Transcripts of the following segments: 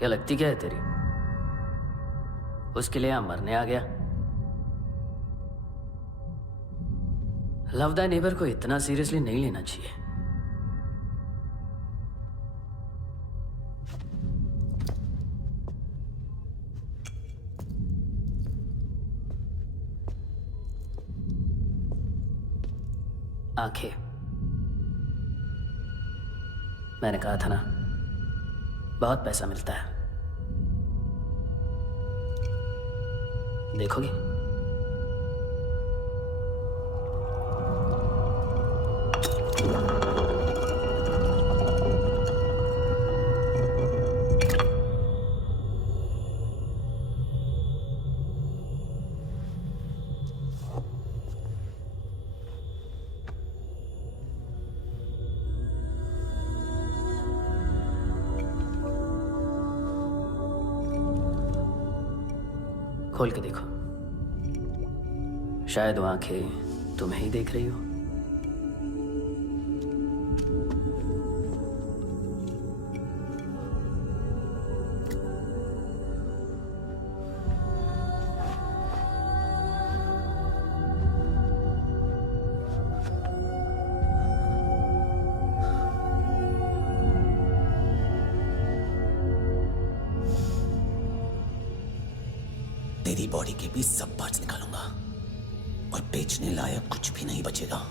क्या लगती क्या है तेरी? उसके लिए यहां मरने आ गया? लव द नेबर को इतना सीरियसली नहीं लेना चाहिए। आंखें, मैंने कहा था ना, बहुत पैसा मिलता है। देखोगे? खोल के देखो, शायद वो आंखें तुम्हें ही देख रही हो। तेरी बॉडी के भी सब पार्ट्स निकालूंगा और बेचने लायक कुछ भी नहीं बचेगा।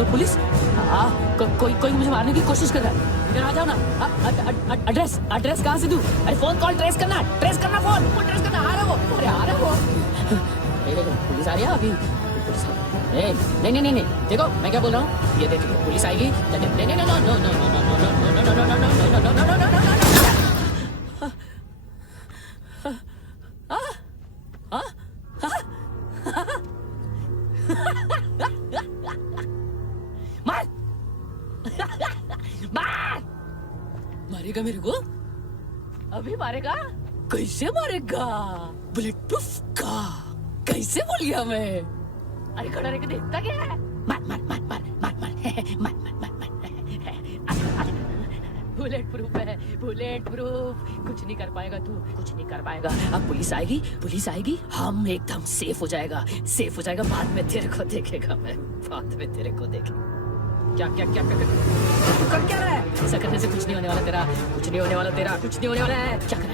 Hello police. कोई मुझे मारने की कोशिश कर रहा है, इधर आ जाओ ना। एड्रेस कहाँ से दूं? अरे फोन कॉल ट्रेस करना फोन ट्रेस करना। आ रहा वो, अरे आ रहा वो। पुलिस आ रही है अभी। नहीं, देखो मैं क्या बोल रहा हूँ, ये देखो पुलिस आएगी। मार मार, मारेगा मेरे को, अभी मारेगा। कैसे मारेगा? बुलेट प्रूफ का। कैसे बोल गया मैं? अरे खड़ा रह के देखता क्या है? मार मार मार मार मार मार मार मार मार। बुलेट प्रूफ है, बुलेट प्रूफ। कुछ नहीं कर पाएगा तू, कुछ नहीं कर पाएगा। अब पुलिस आएगी, हम एकदम सेफ हो जाएगा। बाद में तेरे को देखेगा मैं, बाद में तेरे को देखेगा। क्या कर क्या रहा है? ऐसा करने से कुछ नहीं होने वाला तेरा, कुछ नहीं होने वाला है। क्या कर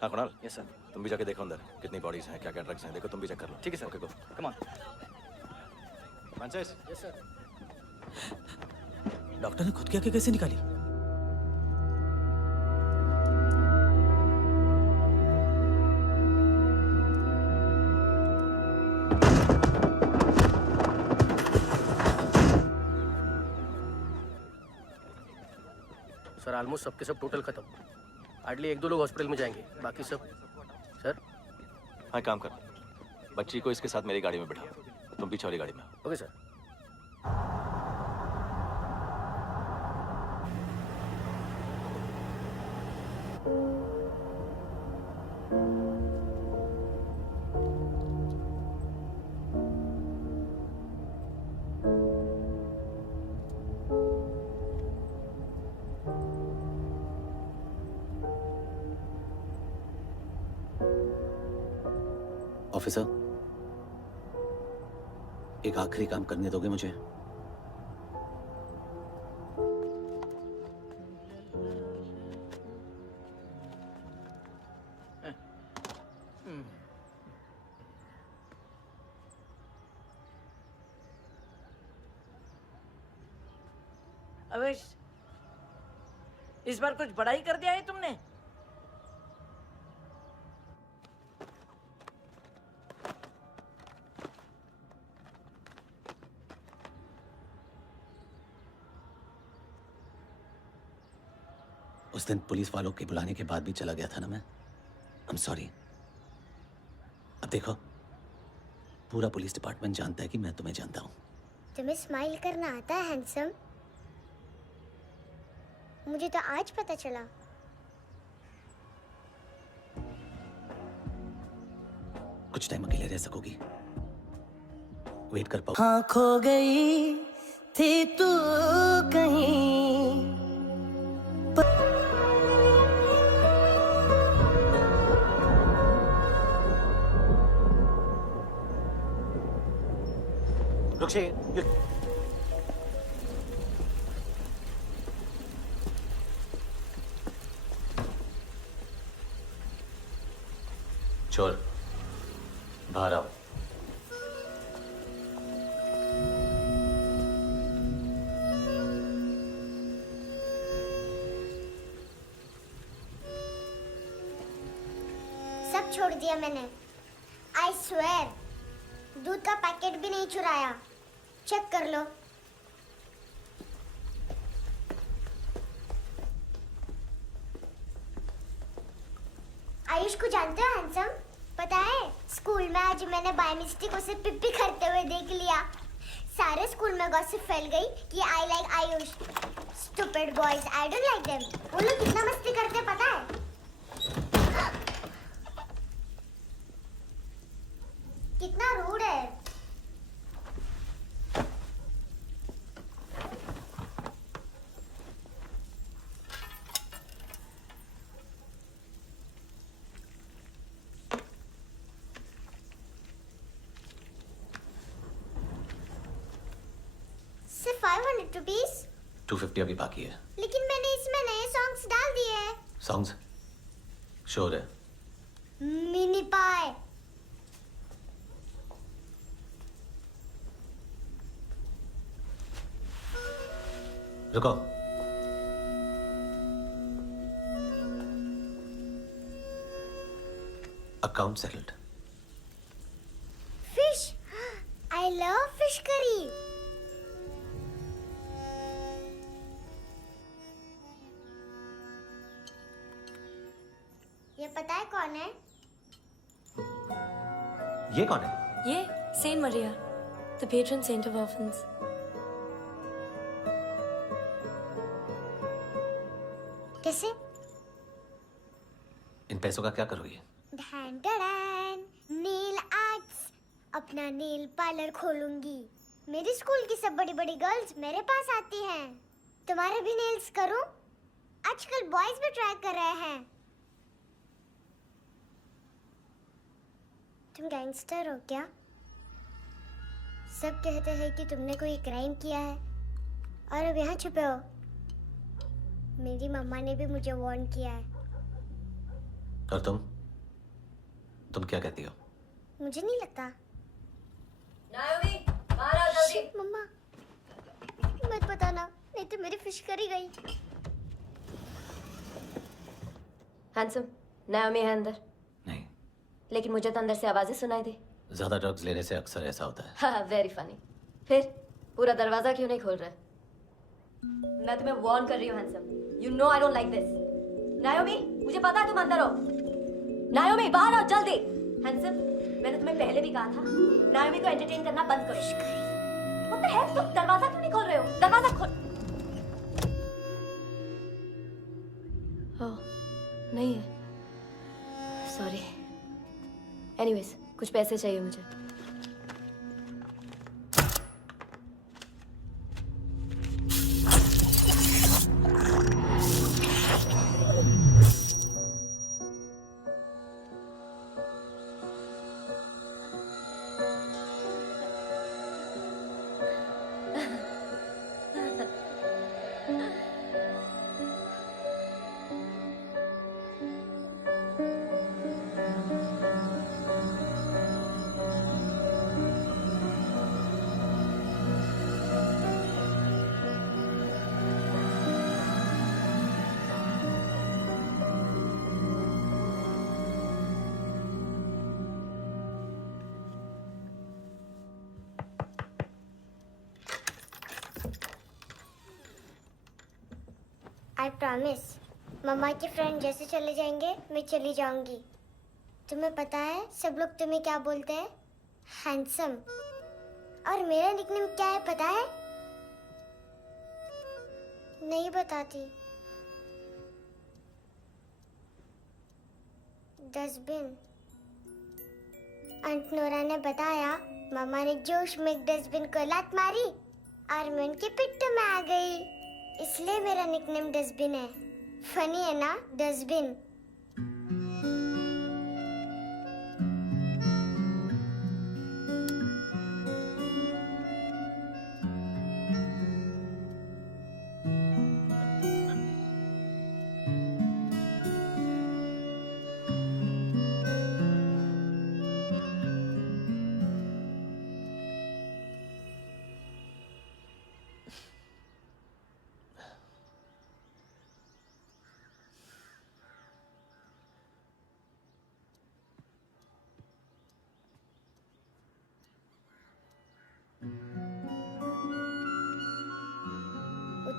हाँ कुणाल, यस सर। तुम भी जाके देखो अंदर कितनी बॉडीज हैं, क्या क्या ड्रग्स हैं, देखो तुम भी चेक कर लो। ठीक है sir. Okay go. Come on. Francis, yes sir. Doctor ने खुद की आंखें कैसे निकाली? सर ऑलमोस्ट सबके सब टोटल खत्म। हार्डली 1-2 लोग हॉस्पिटल में जाएंगे, बाकी सब। सर हाँ काम कर, बच्ची को इसके साथ मेरी गाड़ी में बिठा, तुम पीछे वाली गाड़ी में। Okay sir. ऑफिसर, एक आखिरी काम करने दोगे मुझे? अवेश, इस बार कुछ बड़ा ही कर दिया है तुमने। उस दिन पुलिस वालों के बुलाने के बाद भी चला गया था ना मैं। I am sorry. अब देखो, पूरा पुलिस डिपार्टमेंट जानता है कि मैं तुम्हें जानता हूँ। तुम्हें स्माइल करना आता है हैंडसम? मुझे तो आज पता चला। कुछ टाइम अकेले रह सकोगी? वेट कर पाओ? हाँ, खो गई थी तू कहीं। Rukshay, you... चोर बाहर आओ। सब छोड़ दिया मैंने। आई स्वेयर, दूध का पैकेट भी नहीं चुराया। चेक कर लो। आयुष को जानते हो हैंडसम? पता है स्कूल में आज मैंने बाय मिस्टेक उसे पिप्पी करते हुए देख लिया। सारे स्कूल में गॉसिप फैल गई कि I like Ayush. Stupid boys, I don't like them. वो लोग कितना मस्ती करते पता है? कितना रूड है। सिर्फ 500 रुपीस? 250 अभी बाकी है। लेकिन मैंने इसमें नए सॉन्ग्स डाल दिए हैं। सॉन्ग्स? श्योर है? मिनी पाई। रुको। Account settled. Fish, I love fish curry. ये पता है कौन है? ये कौन है? ये saint Maria, the patron saint of orphans. कैसे? इन पैसों का क्या करोगी? ढैन ढैन, नेल आर्ट्स। अपना नेल पार्लर खोलूंगी। मेरे स्कूल की सब बड़ी बड़ी गर्ल्स मेरे पास आती हैं। तुम्हारे भी नेल्स करूं? आजकल बॉयज भी ट्राई कर रहे हैं। तुम गैंगस्टर हो क्या? सब कहते हैं कि तुमने कोई क्राइम किया है और अब यहाँ छुपे हो। मेरी मम्मा ने भी मुझे वार्न किया है। और तुम क्या कहती हो? मुझे नहीं लगता। नायोमी, बाहर आओ जल्दी। मम्मा, मत बताना, नहीं तो मेरी फिश करी गई। हैंडसम, नायोमी है अंदर। नहीं, लेकिन मुझे तो अंदर से आवाजें सुनाई दी। ज्यादा ड्रग्स लेने से अक्सर ऐसा होता है। हाँ, वेरी फनी। फिर पूरा दरवाजा क्यों नहीं खोल रहे? मैं तुम्हें वार्न कर रही हूँ handsome. You know I don't like this. नायोमी, मुझे पता है तुम अंदर हो। नायोमी, बाहर आओ जल्दी। हैंडसम, मैंने तुम्हें पहले भी कहा था नायोमी को एंटरटेन करना बंद करो। What the heck? तुम दरवाजा क्यों नहीं खोल रहे हो? दरवाजा खोल। ओह, नहीं है। सॉरी। एनीवेज, कुछ पैसे चाहिए मुझे। आई प्रॉमिस, मम्मा के फ्रेंड जैसे चले जाएंगे मैं चली जाऊंगी। तुम्हें पता है सब लोग तुम्हें क्या बोलते हैं? हैंडसम। और मेरा निकनेम क्या है पता है? नहीं बताती। डस्टबिन। आंट नोरा ने बताया मम्मा ने जोश में एक डस्टबिन को लात मारी और मैं उनके पिट्ठू में आ गई, इसलिए मेरा निकनेम डस्टबिन है। फनी है ना डस्टबिन?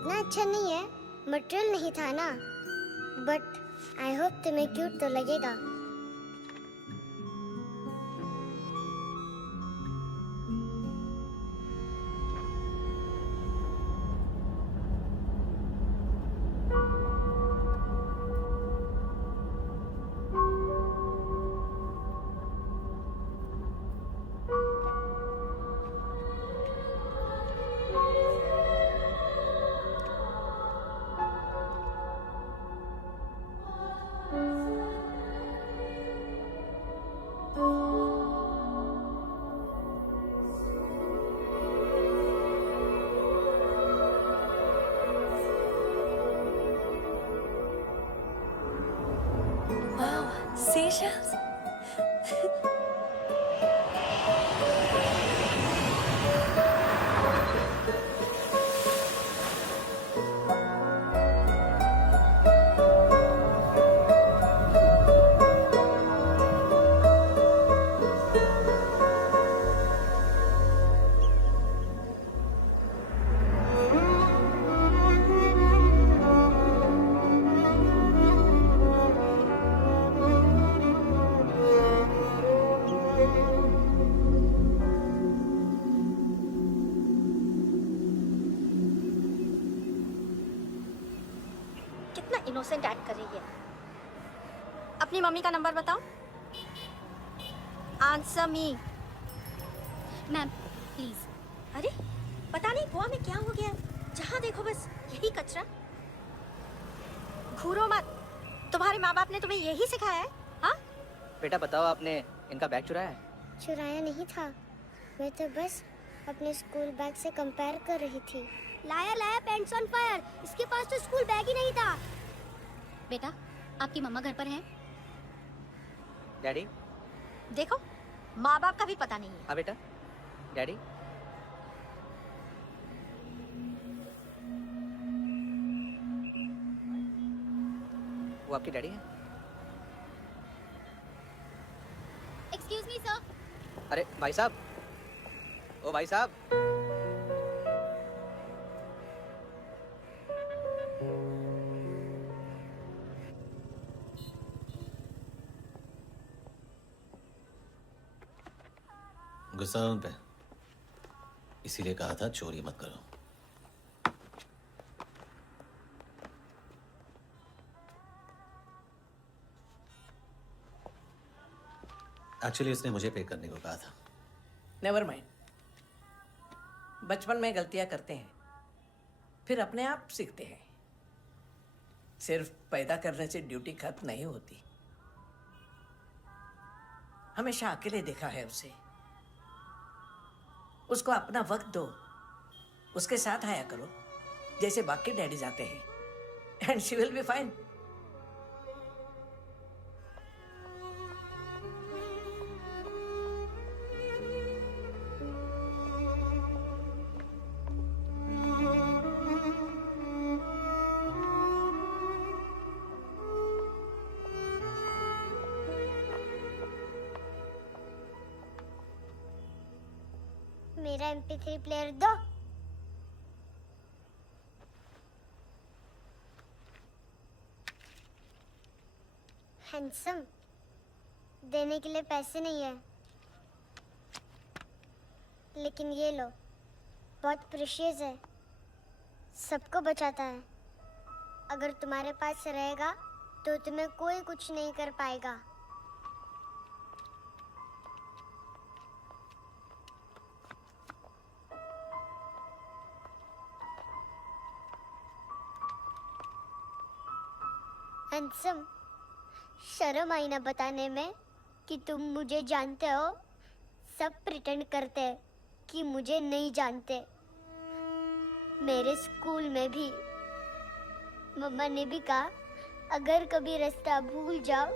उतना अच्छा नहीं है, मटेरियल नहीं था ना, बट आई होप तुम्हें क्यूट तो लगेगा। Wow, Seychelles. कितना इनोसेंट एक्ट कर रही है। अपनी मम्मी का नंबर बताओ। Answer me. Ma'am please. अरे पता नहीं गोवा में क्या हो गया, जहाँ देखो बस यही कचरा। घूरो मत, तुम्हारे माँ बाप ने तुम्हें यही सिखाया है? हाँ बेटा बताओ, आपने इनका बैग चुराया है? चुराया नहीं था, मैं तो बस अपने स्कूल बैग से कंपेयर कर रही थी। लाया लाया पैंट्स ऑन फायर, इसके पास तो स्कूल बैग ही नहीं था। बेटा आपकी मम्मा घर पर हैं? डैडी? देखो माँ बाप का भी पता नहीं है। हाँ बेटा। डैडी? वो आपके डैडी हैं? Excuse me sir. अरे भाई साहब, ओ भाई साहब। गुस्सा उन पे, इसीलिए कहा था चोरी मत करो। एक्चुअली उसने मुझे पे करने को कहा था। नेवर माइंड, बचपन में गलतियां करते हैं, फिर अपने आप सीखते हैं। सिर्फ पैदा करने से ड्यूटी खत्म नहीं होती। हमेशा अकेले देखा है उसे। उसको अपना वक्त दो, उसके साथ आया करो जैसे बाकी डैडी जाते हैं, and she will be fine. मेरा MP3 प्लेयर दो। हैंडसम, देने के लिए पैसे नहीं है, लेकिन ये लो, बहुत प्रेशियस है, सबको बचाता है। अगर तुम्हारे पास रहेगा तो तुम्हें कोई कुछ नहीं कर पाएगा। हैंडसम, शर्म आई ना बताने में कि तुम मुझे जानते हो। सब प्रिटेंड करते हैं कि मुझे नहीं जानते। मेरे स्कूल में भी मम्मा ने भी कहा, अगर कभी रास्ता भूल जाओ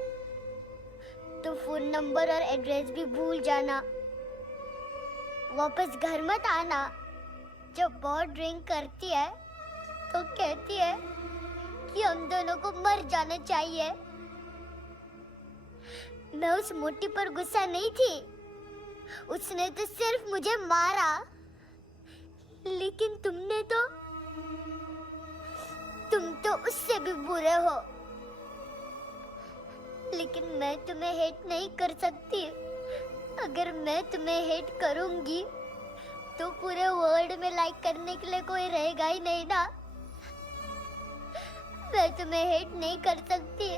तो फोन नंबर और एड्रेस भी भूल जाना, वापस घर मत आना। जब बहुत ड्रिंक करती है तो कहती है कि हम दोनों को मर जाना चाहिए। मैं उस मोटी पर गुस्सा नहीं थी, उसने तो सिर्फ मुझे मारा, लेकिन तुमने तो तुम तो उससे भी बुरे हो, लेकिन मैं तुम्हें हेट नहीं कर सकती। अगर मैं तुम्हें हेट करूंगी तो पूरे वर्ल्ड में लाइक करने के लिए कोई रहेगा ही नहीं ना। मैं तुम्हें हेट नहीं कर सकती।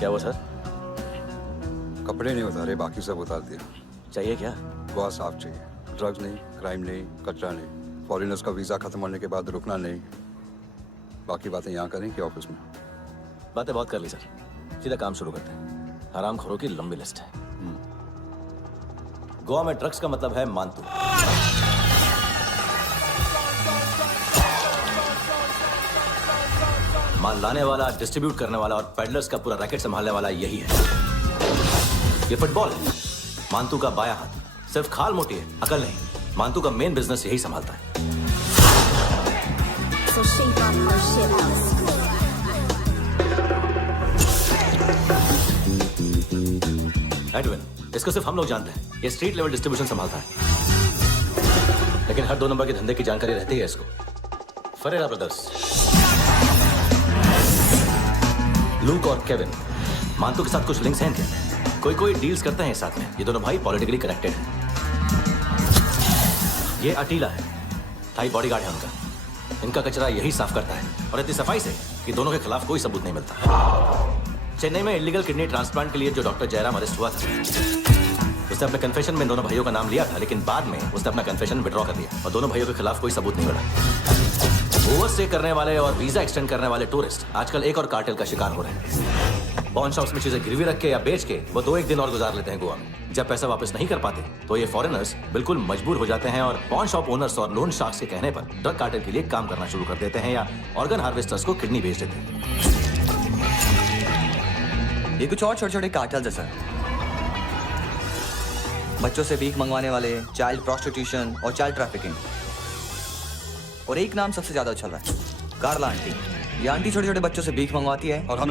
क्या हुआ सर? कपड़े नहीं उतारे, बाकी सब उतार दिया। चाहिए क्या? बहुत साफ चाहिए। ड्रग्स नहीं, क्राइम नहीं, कचरा नहीं। फॉरेनर्स का वीज़ा खत्म होने के बाद रुकना नहीं। बाकी बातें यहाँ करें कि ऑफिस में? बातें बहुत कर ली सर, सीधा काम शुरू करते हैं। हरामखोरों की लंबी लिस्ट है। गोवा में ड्रग्स का मतलब है मानतू। माल लाने वाला, डिस्ट्रीब्यूट करने वाला और पेडलर्स का पूरा रैकेट संभालने वाला यही है। ये फुटबॉल है, मानतू का बायां हाथ। सिर्फ खाल मोटी है, अकल नहीं। मानतू का मेन बिजनेस यही संभालता है। एडविन, इसको सिर्फ हम लोग जानते हैं। ये स्ट्रीट लेवल डिस्ट्रीब्यूशन संभालता है, लेकिन हर 2 नंबर के धंधे की जानकारी रहती है इसको। फरेरा ब्रदर्स, लूक और केविन, मानतू के साथ कुछ लिंक्स हैं क्या? कोई डील्स करते हैं साथ में। ये दोनों भाई पॉलिटिकली कनेक्टेड हैं। ये अटीला है, थाई बॉडीगार्ड है उनका। इनका कचरा यही साफ करता है, और इतनी सफाई से कि दोनों के खिलाफ कोई सबूत नहीं मिलता। चेन्नई में इलीगल किडनी ट्रांसप्लांट के लिए जो डॉक्टर जयराम अरेस्ट हुआ था, उसने अपने कन्फेशन में दोनों भाइयों का नाम लिया था, लेकिन बाद में उसने अपना कन्फेशन विड्रॉ कर दिया और दोनों भाइयों के खिलाफ कोई सबूत नहीं मिला। ओवरस्टे करने वाले और वीजा एक्सटेंड करने वाले टूरिस्ट आजकल एक और कार्टेल का शिकार हो रहे हैं। पॉन शॉप्स में चीजें गिरवी रख के या बेच के वो 2-1 दिन और गुजार लेते हैं गोवा में। जब पैसा वापस नहीं कर पाते तो ये फॉरेनर्स बिल्कुल मजबूर हो जाते हैं और पॉन शॉप ओनर्स और लोन शार्क्स के कहने पर ड्रग कार्टेल के लिए काम करना शुरू कर देते हैं या ऑर्गन हार्वेस्टर्स को किडनी बेच देते हैं। ये कुछ और छोटे छोटे कार्टेल्स है सर। बच्चों से भीख मंगवाने वाले, चाइल्ड प्रोस्टिट्यूशन और चाइल्ड ट्रैफिकिंग। और एक नाम सबसे ज्यादा चल रहा है, कार्ला आंटी। ये आंटी छोटे छोटे बच्चों से भीख मंगवाती है। और हम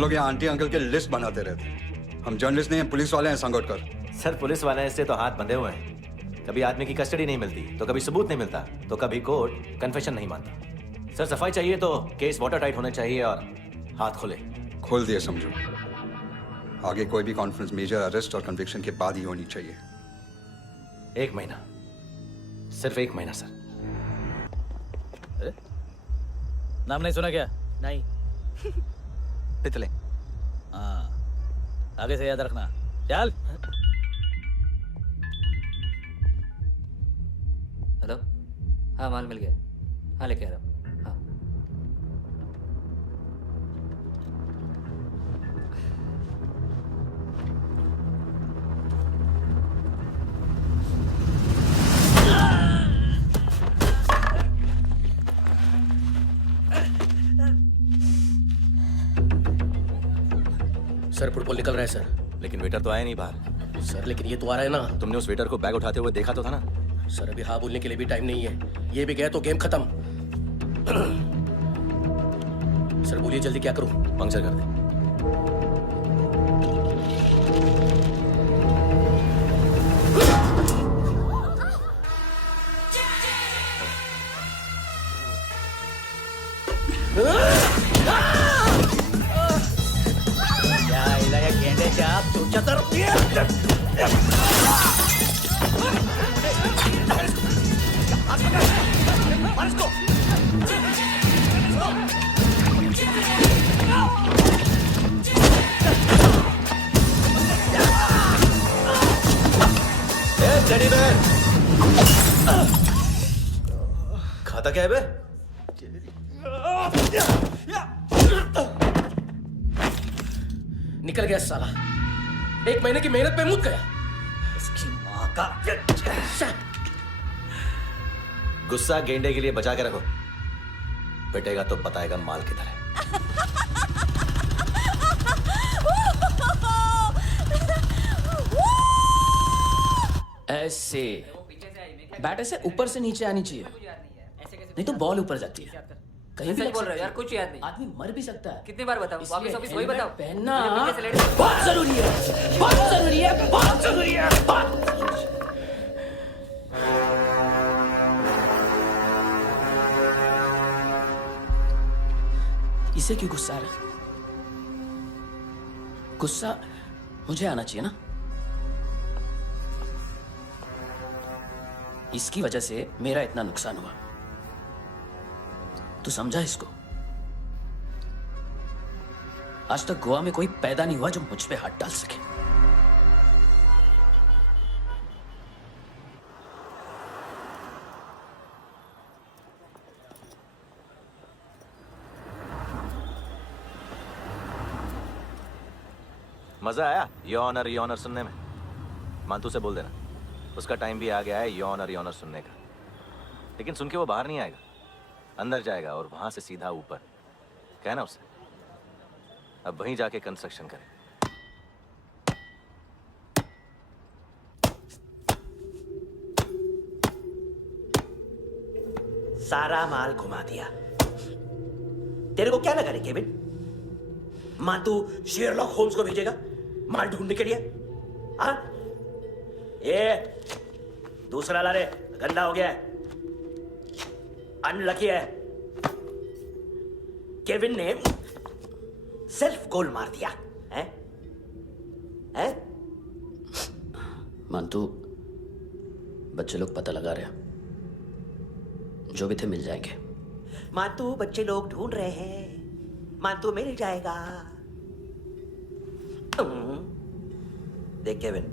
लोग यहाँ आंटी अंकल के लिस्ट बनाते रहते हैं। हम जर्नलिस्ट नहीं हैं, पुलिस वाले हैं संगोटकर। सर पुलिस वाले इससे तो हाथ बंधे हुए हैं। कभी आदमी की कस्टडी नहीं मिलती, तो कभी सबूत नहीं मिलता, तो कभी कोर्ट कन्फेशन नहीं मानता। सर सफाई चाहिए तो केस वाटर टाइट होने चाहिए और हाथ खुले। खोल दिए समझो। आगे कोई भी कॉन्फ्रेंस मेजर अरेस्ट और कन्विक्शन के बाद ही होनी चाहिए। 1 महीना, सिर्फ 1 महीना सर। नाम नहीं सुना क्या? नहीं। पितले। हाँ, आगे से याद रखना। चल। हेलो, हाँ माल मिल गया। हाँ लेके आ रहा हूँ। हाँ सर फुटबॉल निकल रहा है सर। लेकिन वेटर तो आया नहीं बाहर। सर लेकिन ये तो आ रहा है ना। तुमने उस वेटर को बैग उठाते हुए देखा तो था ना? सर अभी हाँ बोलने के लिए भी टाइम नहीं है, ये भी गया तो गेम खत्म। सर बोलिए जल्दी क्या करूं? पंक्चर कर दे। खाता क्या है बे? निकल गया साला, 1 महीने की मेहनत पे मुक गया। इसकी माँ का गुस्सा गेंडे के लिए बचा के रखो, पिटेगा तो बताएगा माल किधर है। ऐसे बैट ऐसे ऊपर से नीचे आनी चाहिए, नहीं तो बॉल ऊपर जाती है। कहीं भी बोल रहे हो यार, कुछ याद नहीं। आदमी मर भी सकता है। कितनी बार बताऊं? वापस वापस वही बताओ। पहनना बहुत जरूरी है, बहुत जरूरी है, बहुत जरूरी है, इसे क्यों गुस्सा आ रहा है? गुस्सा मुझे आना चाहिए ना। इसकी वजह से मेरा इतना नुकसान हुआ, तू समझा इसको? आज तक गोवा में कोई पैदा नहीं हुआ जो मुझ पे हाथ डाल सके। मजा आया योनर योनर सुनने में? मानतू से बोल देना उसका टाइम भी आ गया है योनर योनर सुनने का। लेकिन सुन के वो बाहर नहीं आएगा, अंदर जाएगा और वहां से सीधा ऊपर। कहना उसे अब वहीं जाके कंस्ट्रक्शन करे। सारा माल घुमा दिया। तेरे को क्या लगा रे केविन? मां तू शेरलॉक होम्स को भेजेगा माल ढूंढने के लिए? हाँ? ये दूसरा ला रे, गंदा हो गया है, अनलकी है। केविन ने सेल्फ गोल मार दिया है? हैं? मानतू, बच्चे लोग पता लगा रहे हैं, जो भी थे मिल जाएंगे। मानतू बच्चे लोग ढूंढ रहे हैं, मानतू मिल जाएगा। देख केविन,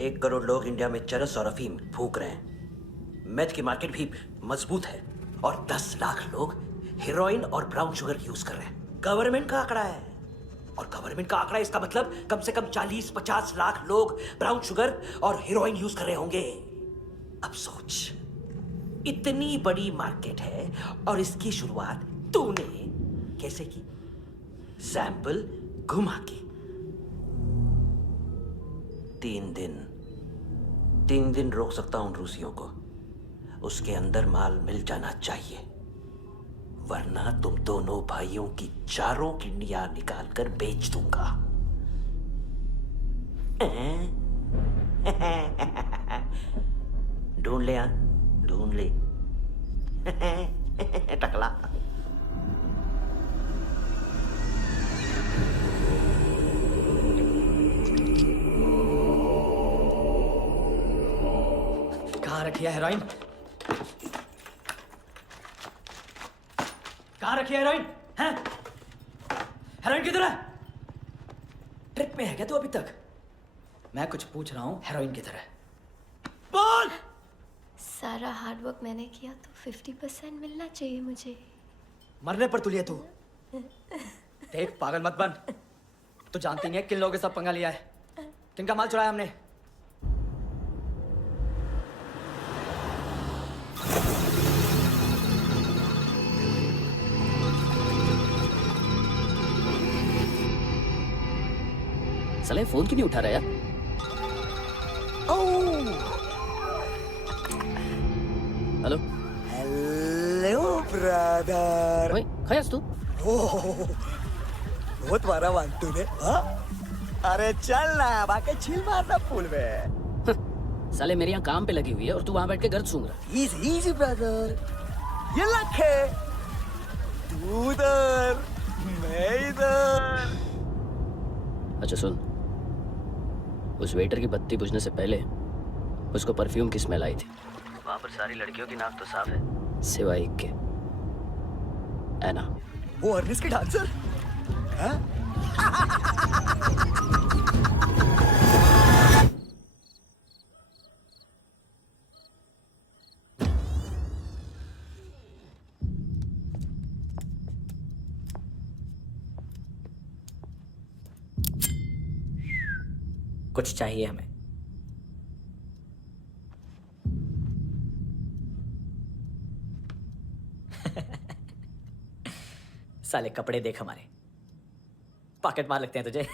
1 करोड़ लोग इंडिया में चरस और अफीम फूक रहे हैं। मेथ की मार्केट भी मजबूत है और 10 लाख लोग हेरोइन और ब्राउन शुगर यूज कर रहे हैं। गवर्नमेंट का आंकड़ा है, और गवर्नमेंट का आंकड़ा इसका मतलब कम से कम 40-50 लाख लोग ब्राउन शुगर और हेरोइन यूज कर रहे होंगे। अब सोच, इतनी बड़ी मार्केट है और इसकी शुरुआत तूने कैसे की? सैंपल घुमा के। 3 दिन रोक सकता हूं रूसियों को, उसके अंदर माल मिल जाना चाहिए, वरना तुम दोनों भाइयों की 4 किडनियां निकाल कर बेच दूंगा। ढूंढ ले, ढूंढ ले टकला। कहाँ रखी है हेरोइन? कहाँ रखी है हेरोइन? हैं? हेरोइन किधर है? ट्रिप में है क्या तू अभी तक? मैं कुछ पूछ रहा हूँ, हेरोइन किधर है? बोल! सारा हार्ड वर्क मैंने किया तो 50% मिलना चाहिए मुझे। मरने पर तुलिए तू। देख पागल मत बन, तू जानती नहीं है किन लोगों के साथ पंगा लिया है, किनका माल चुराया हमने। साले फोन क्यों नहीं उठा रहा यार? Hello hello brother. ओए खयास तू? बहुत मारा मानतू ने, हाँ? अरे चल ना, बाकी चिल मारना पूल में। साले मेरे यहाँ काम पे लगी हुई है और तू वहाँ बैठ के गर्द सूंघ रहा है। इजी ब्रदर, ये लखे तू उधर मैं इधर। अच्छा सुन, उस वेटर की बत्ती बुझने से पहले उसको परफ्यूम की स्मेल आई थी। वहां पर सारी लड़कियों की नाक तो साफ है, सिवाय एक के, एना। वो अर्निस की डांसर? हाँ? कुछ चाहिए हमें। साले कपड़े देख हमारे, पॉकेट मार लगते हैं तुझे।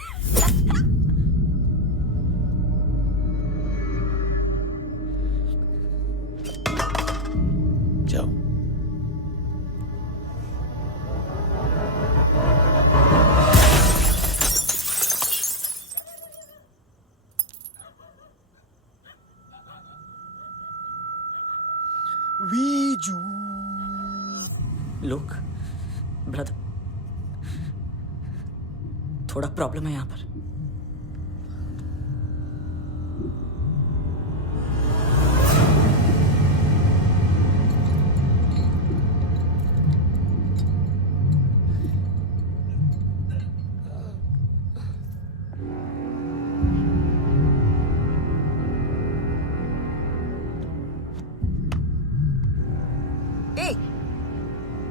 जाओ। वीजू लोग ब्रदर, थोड़ा प्रॉब्लम है यहाँ पर।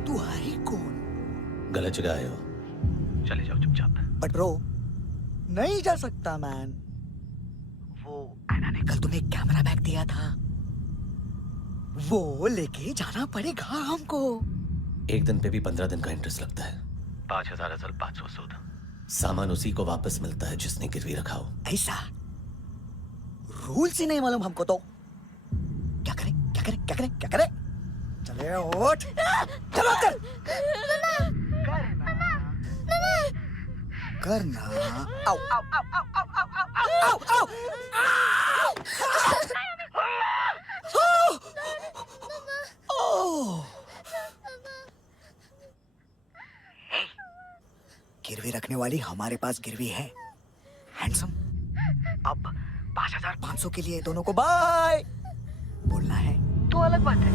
तू है कौन? गलत जगह आए हो, चले जाओ चुपचाप। बट ब्रो, नहीं जा सकता मैन। वो एना ने कल तुम्हें कैमरा बैग दिया था, वो लेके जाना पड़ेगा हमको। एक दिन पे भी 15 दिन का इंटरेस्ट लगता है। 5,000 असल 500 सूद। सामान उसी को वापस मिलता है जिसने गिरवी रखा हो। ऐसा रूल्स ही नहीं मालूम हमको तो। क्या करें क्या करें क्या करें क्या करें? चले उठ, चलो चल। करना आओ आओ आओ आओ आओ आओ आओ आओ। गिरवी रखने वाली हमारे पास गिरवी है हैंडसम। अब 5,500 के लिए दोनों को बाय बोलना है तो अलग बात है।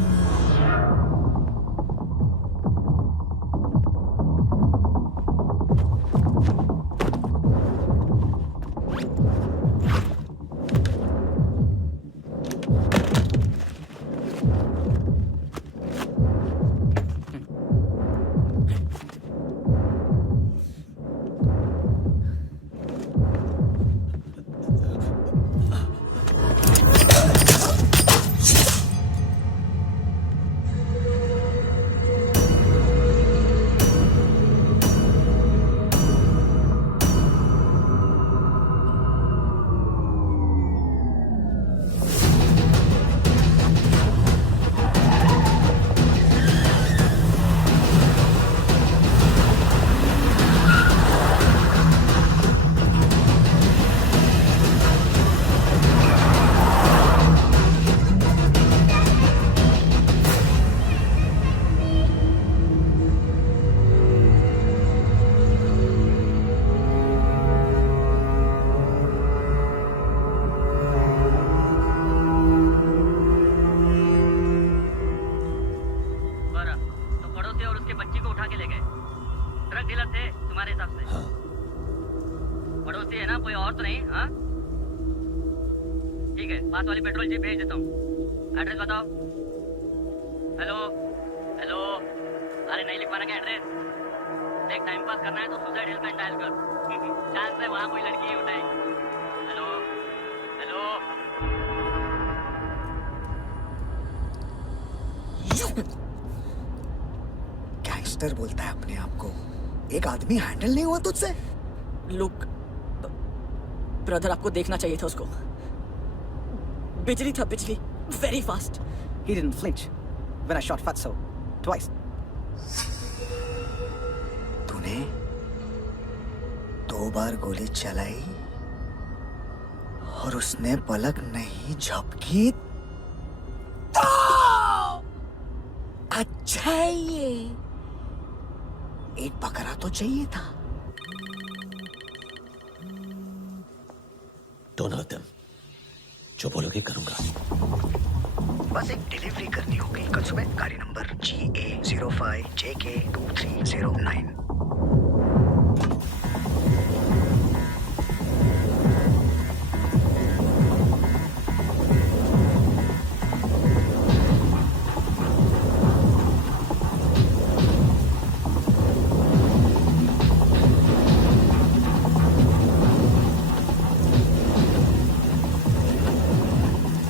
पास वाली पेट्रोल जीप भेज देता हूँ। एड्रेस बताओ। हेलो हेलो, अरे नहीं लिखवाना क्या एड्रेस? देख टाइम पास करना है तो सुसाइड हेल्पलाइन डायल कर। चांस है वहाँ कोई लड़की ही उठाए। Hello hello. गैंगस्टर बोलता है अपने आप को। एक आदमी हैंडल नहीं हुआ तुझसे? लुक, ब्रदर आपको देखना चाहिए था उसको। बिजली था, बिजली, very fast. He didn't flinch when I shot Fatso twice. तूने 2 बार गोली चलाई और उसने पलक नहीं झपकी तो अच्छा है ये। एक बकरा तो चाहिए था। Don't hurt them. जो बोलोगे करूंगा। बस एक डिलीवरी करनी होगी कल सुबह, गाड़ी नंबर GA05JK2309।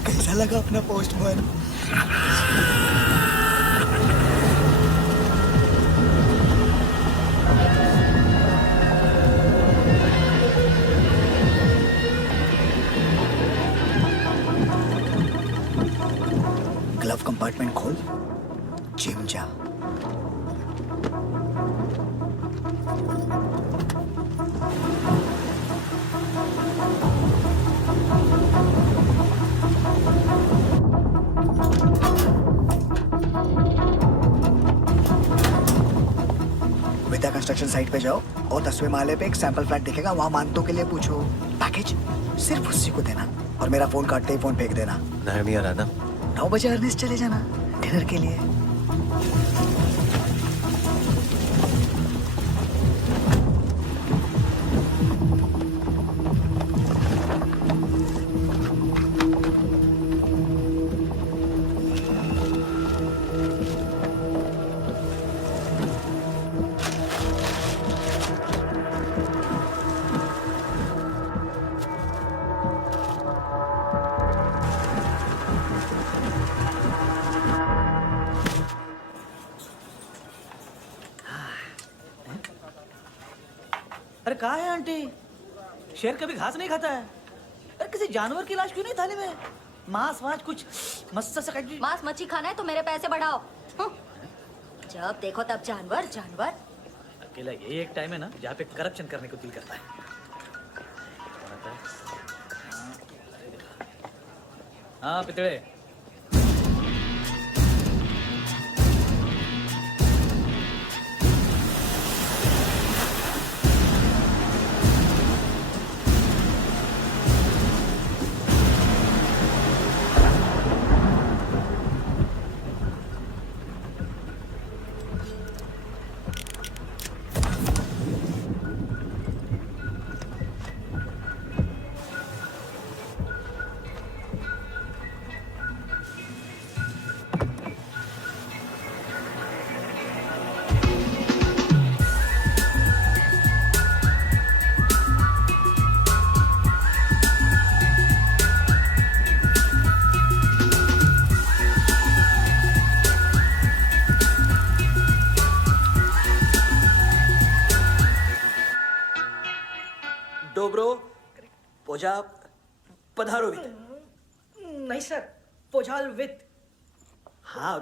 कैसा लगा अपना पोस्टमैन? ग्लव कंपार्टमेंट खोल, जिम जा। विद्या कंस्ट्रक्शन साइट पे जाओ और 10वें माले पे एक सैंपल फ्लैट दिखेगा, वहां मानतों के लिए पूछो। पैकेज सिर्फ उसी को देना और मेरा फोन काटते ही फोन फेंक देना। नायमी आ रहा ना? 9 बजे अर्निस चले जाना डिनर के लिए। अरे कहाँ है आंटी? शेर कभी घास नहीं खाता है। अरे किसी जानवर की लाश क्यों नहीं थाली में? मांस वांस कुछ मस्त सा काट। मांस मच्छी खाना है तो मेरे पैसे बढ़ाओ। जब देखो तब जानवर जानवर। अकेला यही एक टाइम है ना जहाँ पे करप्शन करने को दिल करता है। हाँ पितड़े। डोब्रो पोजा पधारो वित। नहीं सर, पोझाल विथ। हाँ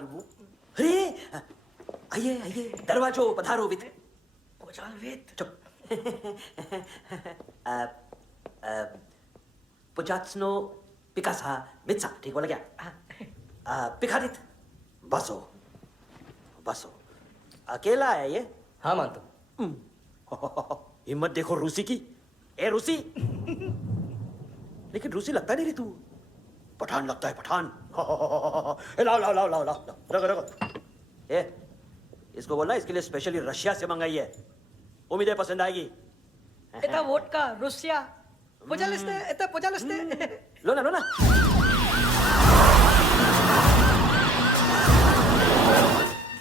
अरे आइए आइए, दरवाजो पधारो वित। पोझाल विथ। चुप। पुजात्सनो पिकासा मित्सा, ठीक बोला क्या? पिखादित बसो बसो। अकेला है ये? हाँ मानता हूँ। हिम्मत देखो रूसी की। ए रूसी। लेकिन रूसी लगता नहीं रे तू, पठान लगता है पठान। लाओ लाओ लाओ लाओ लाओ, रखो रखो। ए इसको बोलना इसके लिए स्पेशली रशिया से मंगाई है, उम्मीद है पसंद आएगी। एता वोडका रुसिया पोझालिस्ते, एता पोझालिस्ते। लो ना लो ना।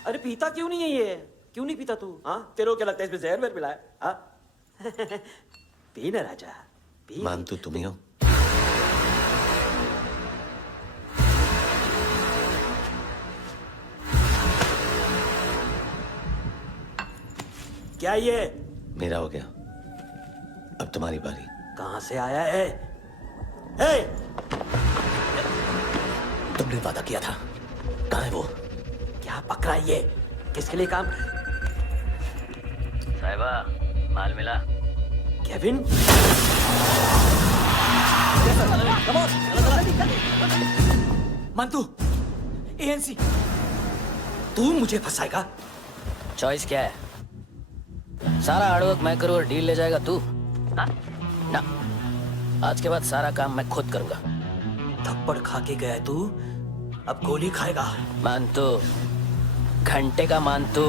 अरे पीता क्यों नहीं है ये? क्यों नहीं पीता तू? हाँ तेरे को क्या लगता है इसमें जहर मिला है? हाँ पी ना राजा पी। मान तू तुम ही हो। क्या ये? मेरा हो गया, अब तुम्हारी बारी। कहां से आया है? हे! तुमने वादा किया था, कहाँ है वो? क्या पकड़ा ये? किसके लिए काम? साहिबा, माल मिला? केविन? मंतू, एएनसी। तू मुझे फंसाएगा? चॉइस क्या है? सारा हार्डवर्क मैं करूँ और डील ले जाएगा तू? हाँ? ना, आज के बाद सारा काम मैं खुद करूंगा। थप्पड़ खा के गया तू, अब गोली खाएगा। मानतू, घंटे का मानतू,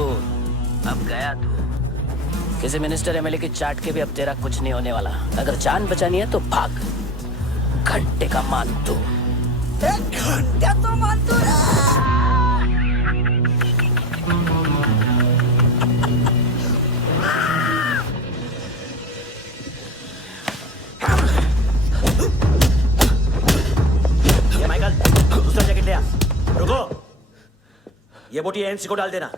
अब गया तू। किसी मिनिस्टर एमएलए की चाट के भी अब तेरा कुछ नहीं होने वाला। अगर जान बचानी है तो भाग। घंटे का मानतू। घंटा तो मानतू ये माइकल, दूसरा जैकेट ले आ। रुको, ये बोटी एएनसी को डाल देना।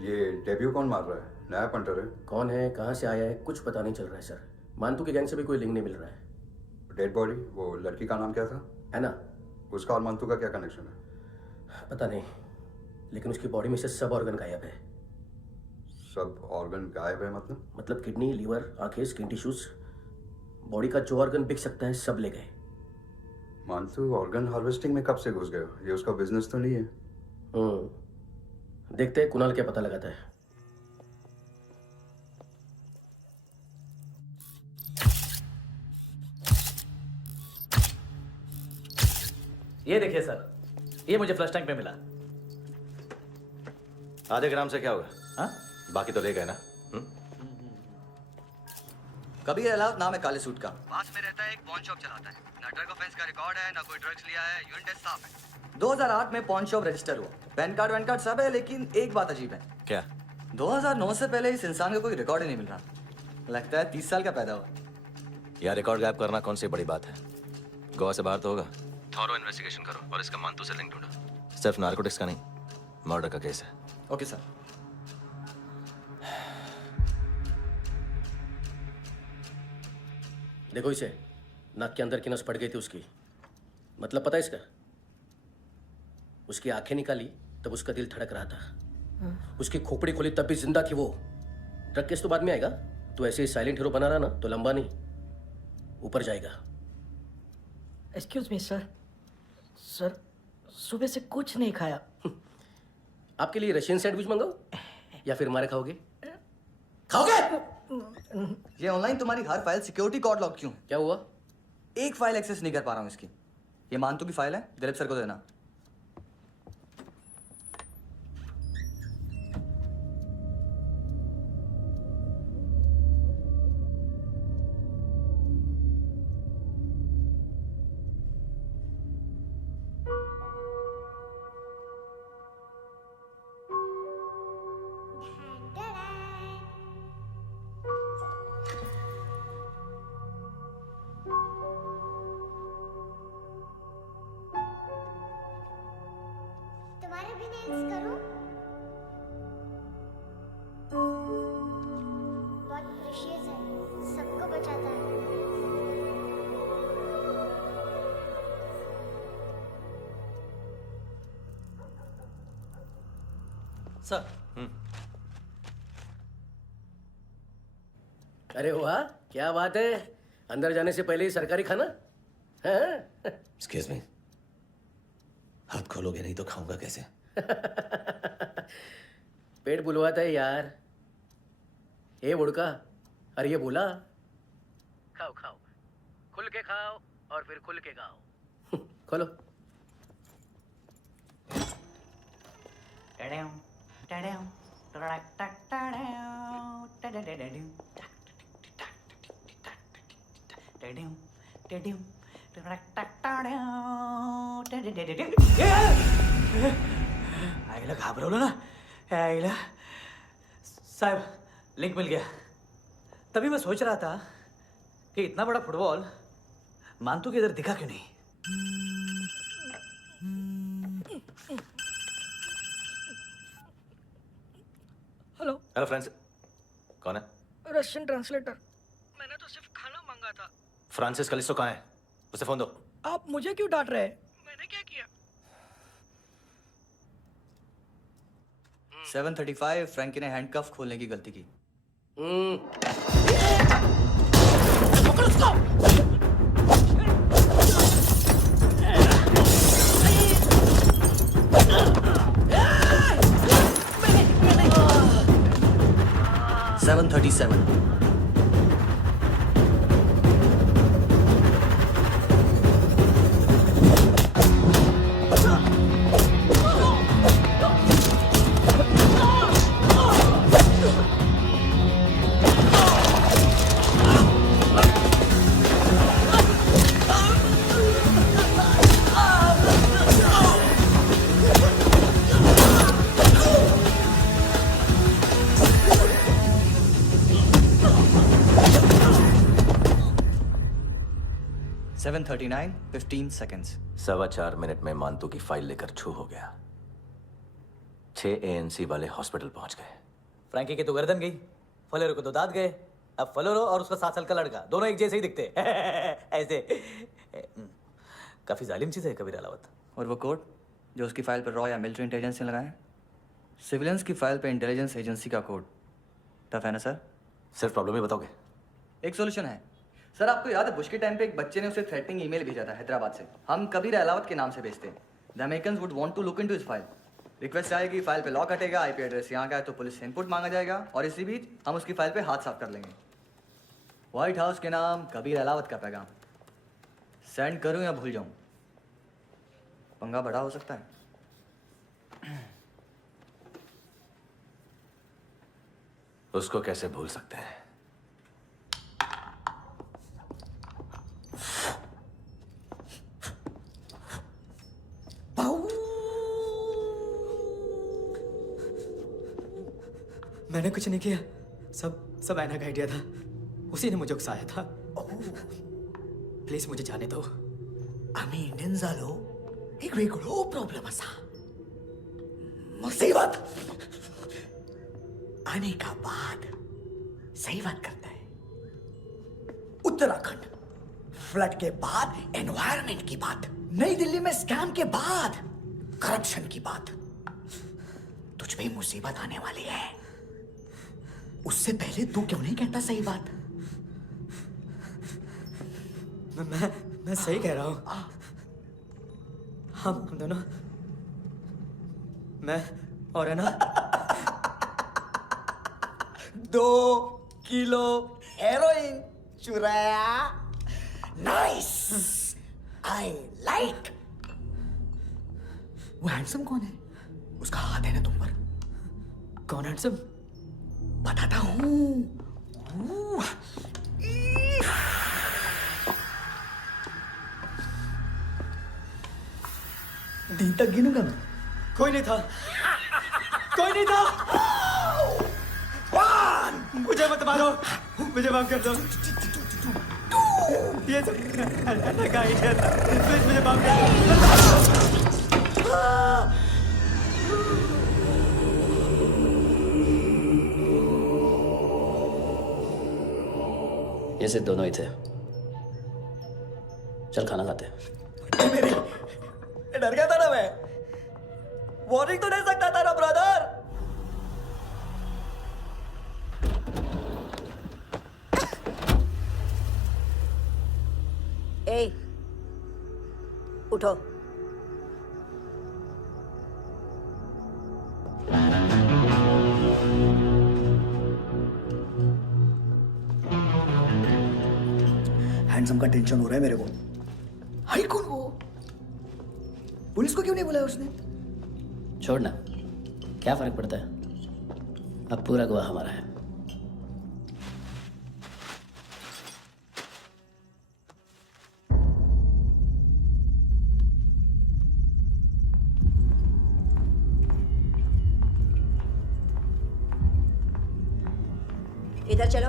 ये डेब्यू कौन मार रहा है? नया पंटर है? कौन है, कहाँ से आया है, कुछ पता नहीं चल रहा है सर। मानतू के गैंग से भी कोई लिंक नहीं मिल रहा है। डेड बॉडी, वो लड़की का नाम क्या था? एना। उसका और मंतू का क्या कनेक्शन है? पता नहीं, लेकिन उसकी बॉडी में से सब ऑर्गन गायब है। सब ऑर्गन गायब है मतलब? मतलब किडनी, लीवर, आंखें, स्किन टिश्यूज, बॉडी का जो ऑर्गन बिक सकता है सब ले गए। मानतू ऑर्गन हार्वेस्टिंग में कब से घुस गए हो? ये उसका बिजनेस तो नहीं है? देखते हैं कुणाल क्या पता लगाता है। ये देखिए सर, ये मुझे फ्लश टैंक में मिला। आधे ग्राम से क्या होगा? हाँ? बाकी तो ले गए ना? कबीर अलाउद नाम है काले सूट का, पास में रहता है, एक पॉन शॉप चलाता है। ना ड्रग ऑफेंस का रिकॉर्ड है, ना कोई ड्रग्स लिया है, यूरिन टेस्ट साफ है। 2008 में पॉन शॉप रजिस्टर हुआ, पैन कार्ड वैन कार्ड सब है, लेकिन एक बात अजीब है। क्या? 2009 से पहले इस इंसान का कोई रिकॉर्ड ही नहीं मिल रहा। लगता है 30 साल का पैदा हुआ। यार रिकॉर्ड गायब करना कौन सी बड़ी बात है? गोवा से बाहर तो होगा। थॉरो इन्वेस्टिगेशन करो और इसका मानतू से लिंक ढूंढो। सिर्फ नारकोटिक्स का नहीं, मर्डर का केस है। Okay sir. देखो इसे, नाक के अंदर की नस फट गई थी उसकी। मतलब पता है इसका? उसकी आंखें निकाली तब उसका दिल धड़क रहा था। उसकी खोपड़ी खोली तब भी जिंदा थी वो। ड्रग केस तो बाद में आएगा। तो ऐसे ही साइलेंट हीरो बना रहा ना तो लंबा नहीं, ऊपर जाएगा। एक्सक्यूज मी सर, सर सुबह से कुछ नहीं खाया। आपके लिए रशियन सैंडविच मंगाओ या फिर हमारे खाओगे? खाओगे? ये ऑनलाइन तुम्हारी हर फाइल सिक्योरिटी कोड लॉक क्यों है? क्या हुआ? एक फाइल एक्सेस नहीं कर पा रहा हूँ इसकी। ये मानतू की फाइल है, दिलीप सर को देना। तुम्हारे भी नेल्स करूं? बहुत प्रेशियस है, सबको बचाता है। सर। अरे वाह, क्या बात है। अंदर जाने से पहले ही सरकारी खाना? हाँ? एक्सक्यूज मी, हाथ खोलोगे नहीं तो खाऊंगा कैसे? पेट बुलवाता है यार। ए बुड़का, अरे ये बोला। खाओ खाओ, खुल के खाओ और फिर खुल के गाओ। खोलो। आईला घाबरवलं ना आईला। साहब लिंक मिल गया। तभी मैं सोच रहा था कि इतना बड़ा फुटबॉल मानतू के इधर दिखा क्यों नहीं। Hello Francis. कौन है? Russian translator. मैंने तो सिर्फ खाना मांगा था। फ्रांसिस कलिस्टो कहाँ है? उसे फोन दो। आप मुझे क्यों डांट रहे हैं? मैंने क्या किया? 7:35 फ्रैंकी ने हैंडकफ खोलने की गलती की। पकड़ो उसको। 7:37 7:39 15 seconds 4.25 मिनट में मानतू की फाइल लेकर छू हो गया। 6 ANC वाले हॉस्पिटल पहुंच गए। फ्रैंकी की तो गर्दन गई, फलेरो को तो दांत गए। अब फलेरो और उसका 7 साल का लड़का दोनों एक जैसे ही दिखते ऐसे। काफी जालिम चीज है कबीर अलावत। और वो कोड जो उसकी फाइल पर रॉ या मिलिट्री इंटेलिजेंस ने लगाया, सिविलियंस की फाइल पे इंटेलिजेंस एजेंसी का कोड टफ है ना सर? सिर्फ प्रॉब्लम ही बताओगे? एक सोल्यूशन है सर। आपको याद है बुश के टाइम पे एक बच्चे ने उसे थ्रेटनिंग ईमेल भेजा था हैदराबाद से। हम कबीर अहलावत के नाम से भेजते हैं। The Americans would want to look into his file. Request आएगी, फाइल पे लॉक हटेगा, आईपी एड्रेस यहाँ का है तो पुलिस से इनपुट मांगा जाएगा और इसी बीच हम उसकी फाइल पे हाथ साफ कर लेंगे। व्हाइट हाउस के नाम कबीर अहलावत का पैगाम। सेंड करूं या भूल जाऊं? पंगा बड़ा हो सकता है। उसको कैसे भूल सकते हैं? मैंने कुछ नहीं किया, सब ऐना का आइडिया था। उसी ने मुझे उकसाया था। प्लीज मुझे जाने दो। आम्ही इंडियन झालो एक वेगळो प्रॉब्लेम असा मुसीबत आने का बाद सही बात करता है। उत्तराखंड फ्लड के बाद एनवायरनमेंट की बात, नई दिल्ली में स्कैम के बाद करप्शन की बात। तुझ पे मुसीबत आने वाली है, उससे पहले तू क्यों नहीं कहता सही बात? मैं सही कह रहा हूं। हम दोनों, मैं और है ना 2 किलो हेरोइन चुराया। Nice, I like. वो हैंडसम कौन है? उसका हाथ है ना तुम पर? कौन हैंडसम? बताता हूं। दिन तक गिनूंगा मैं। कोई नहीं था, कोई नहीं था। मुझे मत मारो, मुझे माफ कर दो। ये सब का आइडिया था। प्लीज मुझे माफ कर दो। ये सिर्फ दोनों ही थे। चल खाना खाते हैं। मेरी डर गया था ना मैं। वार्निंग तो दे सकता था ना ब्रदर। ए, उठो। हैंडसम का टेंशन हो रहा है मेरे को। हाई कौन वो? पुलिस को क्यों नहीं बुलाया उसने? छोड़ना, क्या फर्क पड़ता है? अब पूरा गोवा हमारा है। इधर चलो।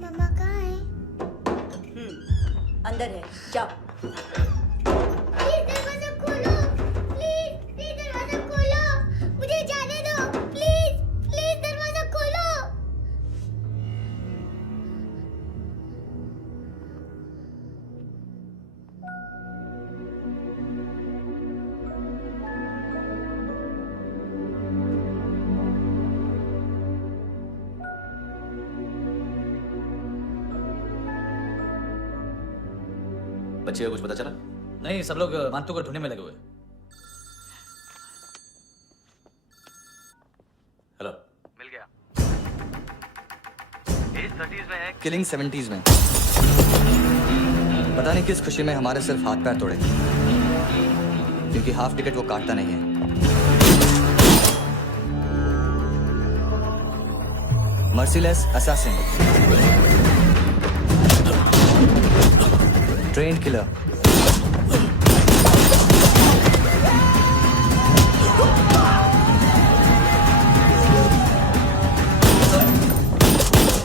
मम्मा कहाँ है? अंदर है, जाओ। प्लीज दरवाजा खोलो, प्लीज दरवाजा खोलो, मुझे जाने दो, प्लीज दरवाजा खोलो। बच्चे को कुछ पता चला? नहीं, सब लोग मानतू को ढूंढने में लगे हुए। हेलो, मिल गया। एज 30s में है, किलिंग 70s में। पता नहीं किस खुशी में हमारे सिर्फ हाथ पैर तोड़े, क्योंकि हाफ टिकट वो काटता नहीं है। Merciless assassin, trend killer,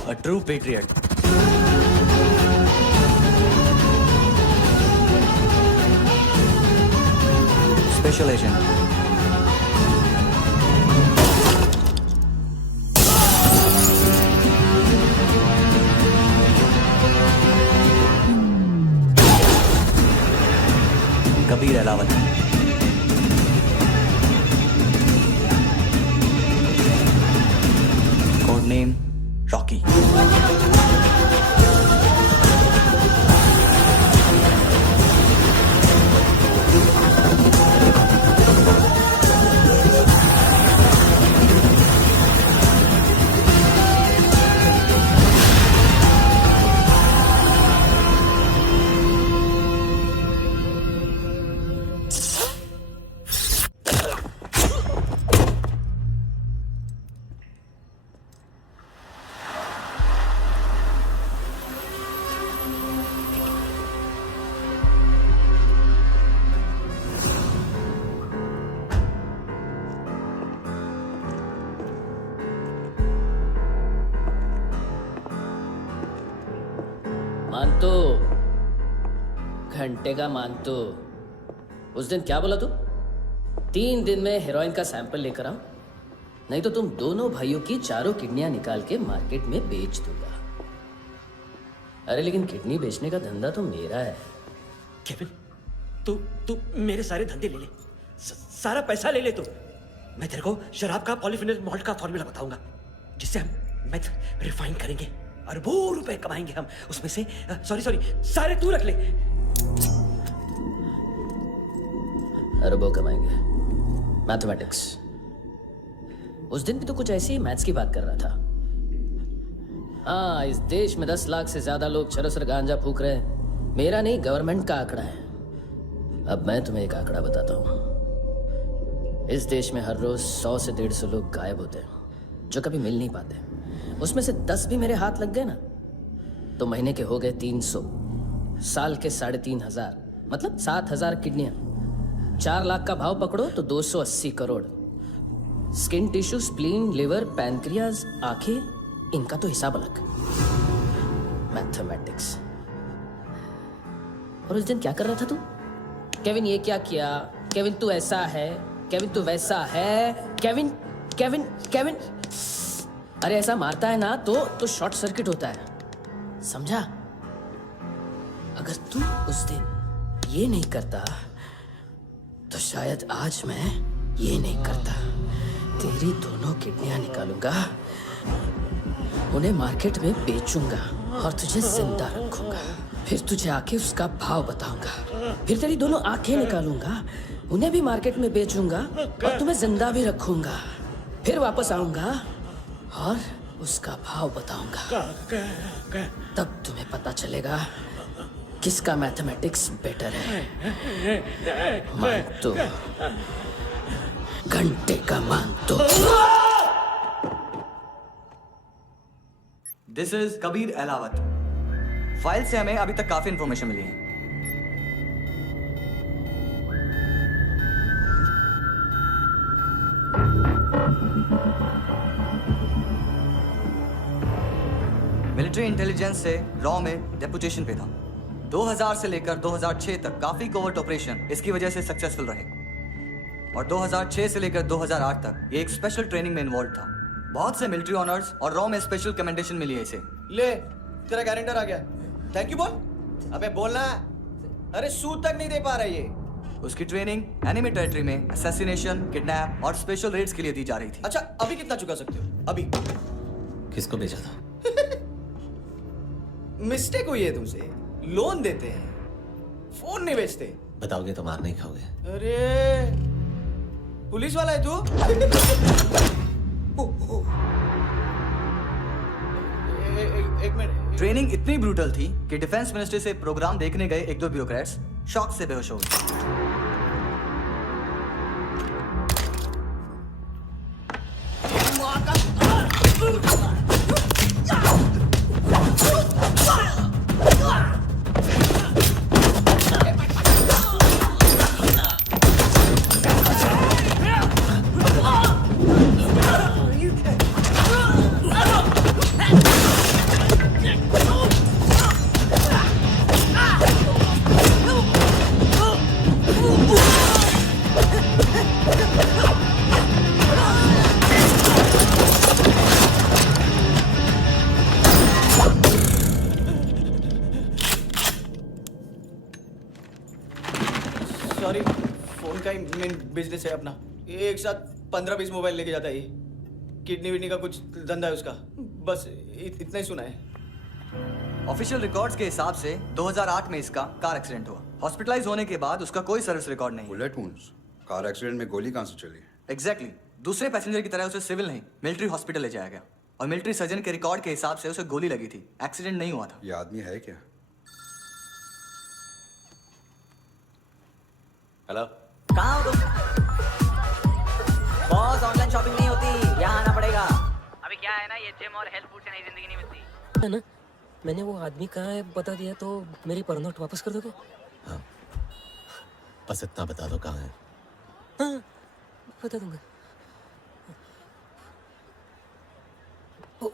a true patriot. Special agent. Kabir Ahlawat. Rocky. मानतो, घंटे का मानतो। उस दिन क्या बोला तू? 3 दिन में हेरोइन का सैंपल लेकर आओ, नहीं तो तुम दोनों भाइयों की चारों किडनियां निकाल के मार्केट में बेच दूंगा। अरे लेकिन किडनी बेचने का धंधा तो मेरा है। केविन, तू मेरे सारे धंधे ले ले, सारा पैसा ले ले तू। मैं तेरे को शराब का पॉलीफिनल मॉल्ट का फॉर्मूला बताऊंगा, जिससे हम मेथ रिफाइन करेंगे, अरबों रुपए कमाएंगे हम उसमें से। सॉरी सारे तू रख ले। अरबों कमाएंगे। मैथमेटिक्स। उस दिन भी तो कुछ ऐसी ही मैथ्स की बात कर रहा था। हाँ, इस देश में 10 लाख से ज्यादा लोग चरस और गांजा फूक रहे हैं। मेरा नहीं, गवर्नमेंट का आंकड़ा है। अब मैं तुम्हें एक आंकड़ा बताता हूँ। इस देश में हर रोज 100 से 150 लोग गायब होते हैं, जो कभी मिल नहीं पाते। उसमें से 10 भी मेरे हाथ लग गए ना, तो महीने के हो गए 300, साल के 3,500, मतलब 7,000 किडनियां। 4 लाख का भाव पकड़ो तो 280 crore. Skin tissue, spleen, liver, pancreas, आंखें, इनका तो हिसाब अलग। मैथमेटिक्स। और उस दिन क्या कर रहा था तू? केविन ये क्या किया, केविन तू ऐसा है, केविन तू वैसा है, केविन केविन केविन। अरे ऐसा मारता है ना तो शॉर्ट सर्किट होता है, समझा? अगर तू उस दिन ये नहीं करता तो शायद आज मैं ये नहीं करता। तेरी दोनों किडनियां निकालूंगा, उन्हें मार्केट में बेचूंगा और तुझे जिंदा रखूंगा। फिर तुझे आके उसका भाव बताऊंगा। फिर तेरी दोनों आंखें निकालूंगा, उन्हें भी मार्केट में बेचूंगा और तुम्हें जिंदा भी रखूंगा। फिर वापस आऊंगा और उसका भाव बताऊंगा। तब तुम्हें पता चलेगा किसका मैथमेटिक्स बेटर है। मानतो, घंटे का मानतो। This is Kabir Ahlawat. File से हमें अभी तक काफी इंफॉर्मेशन मिली है। मिलिट्री इंटेलिजेंस से रॉ में डेपुटेशन पे था। 2000 से लेकर 2006 तक काफी कोवर्ट ऑपरेशन इसकी वजह से सक्सेसफुल रहे, और 2006 से लेकर 2008 तक ये एक स्पेशल ट्रेनिंग में इन्वॉल्व था। बहुत से मिलिट्री ऑनर्स और रॉ में स्पेशल कमेंडेशन मिली है इसे। ले, तेरा गारंटर आ गया। थैंक यू बोल। अबे बोलना। अरे सूद तक नहीं दे पा रही है। उसकी ट्रेनिंग एनिमी टेरिटरी में असैसिनेशन, किडनैप और स्पेशल रेड्स के लिए दी जा रही थी। अच्छा, अभी कितना चुका सकते हो? अभी किसको भेजा था? मिस्टेक हुई है तुमसे। लोन देते हैं, फोन नहीं बेचते। बताओगे तो मार नहीं खाओगे। अरे पुलिस वाला है तू? एक मिनट। ट्रेनिंग इतनी ब्रूटल थी कि डिफेंस मिनिस्ट्री से प्रोग्राम देखने गए 1-2 ब्यूरोक्रेट्स शॉक से बेहोश हो गए। सॉरी, फोन का ही मेन बिजनेस है अपना। एक साथ 15-20 मोबाइल लेके जाता है ये। किडनी विडनी का कुछ धंधा है उसका। बस इतना ही सुना है। ऑफिशियल रिकॉर्ड्स के हिसाब से 2008 में इसका कार एक्सीडेंट हुआ। हॉस्पिटलाइज होने के बाद उसका कोई सर्विस रिकॉर्ड नहीं। Bullet wounds. कार एक्सीडेंट में गोली कहाँ से चली? एग्जैक्टली दूसरे पैसेंजर की तरह उसे सिविल नहीं मिलिट्री हॉस्पिटल ले जाया गया और मिलिट्री सर्जन के रिकॉर्ड के हिसाब से उसे गोली लगी थी। एक्सीडेंट नहीं हुआ था। ये आदमी है क्या? हेलो। कहाँ हो तुम? बॉस ऑनलाइन शॉपिंग नहीं होती, यहाँ आना पड़ेगा। अभी क्या है ना, ये जिम और हेल्थ फूड से नई जिंदगी नहीं मिलती है ना। मैंने वो आदमी कहाँ है बता दिया तो मेरी परनोट वापस कर दोगे? हाँ, बस इतना बता दो कहाँ है। हाँ, बता दूंगा। वो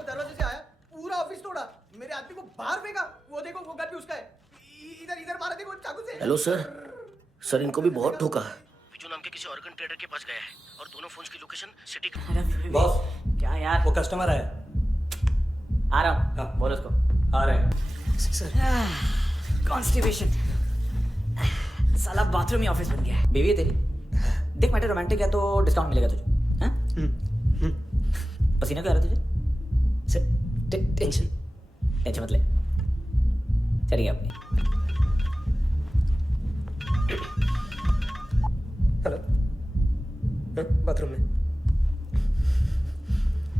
दरवाजे से आया, पूरा ऑफिस तोड़ा, मेरे आदमी को बाहर फेंका। वो देखो, वो गन भी उसका है। इधर मारा देखो चाकू से। हेलो सर, इनको भी बहुत ठोका। विजू नाम के किसी ऑर्गन ट्रेडर के पास गया है और दोनों फोन्स की लोकेशन सिटी। बॉस क्या यार, वो कस्टमर है। आ रहा हूँ। हाँ, बोलो उसको। आ रहे हैं सर। कॉन्स्टिपेशन, साला बाथरूम ही ऑफिस बन गया है। बेबी है तेरी? देख मैटर रोमांटिक है तो डिस्काउंट मिलेगा तुझे। हाँ? पसीना क्यों आ रहा है तुझे? सर टेंशन मत ले, चलिए अपनी। हेलो, बाथरूम में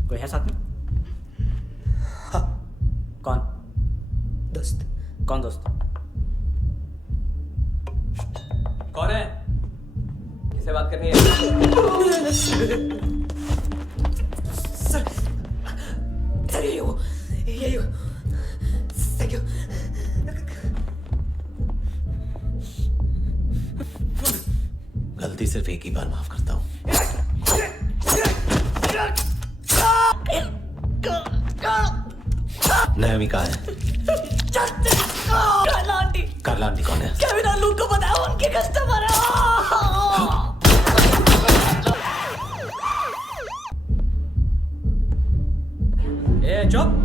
कोई है साथ में? हाँ। कौन? दोस्त। कौन दोस्त? कौन है? किससे बात करनी है? सर यही हो। Thank you. गलती सिर्फ एक ही बार माफ करता हूँ। नायोमी कहाँ है? कार्ला आंटी कौन है? केविन और लूक को पता है, उनके कस्टमर है। ए चुप।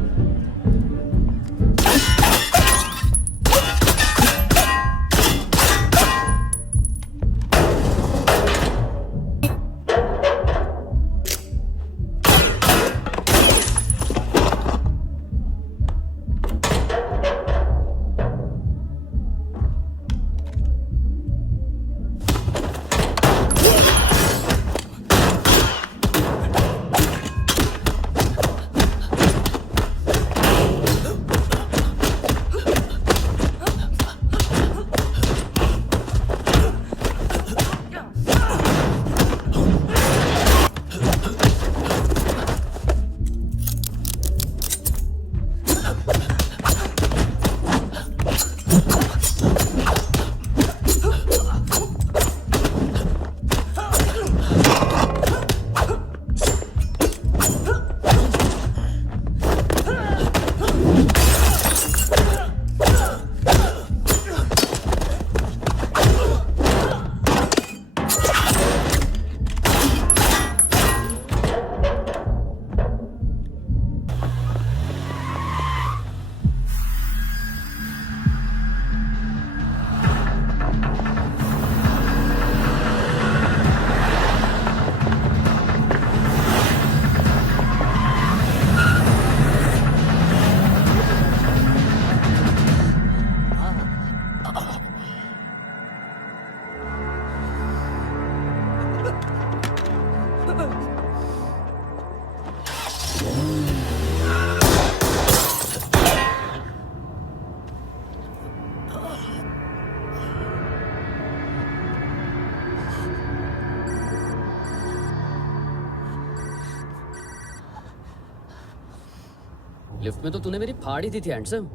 लिफ्ट में तो तूने मेरी फाड़ ही दी थी हैंडसम,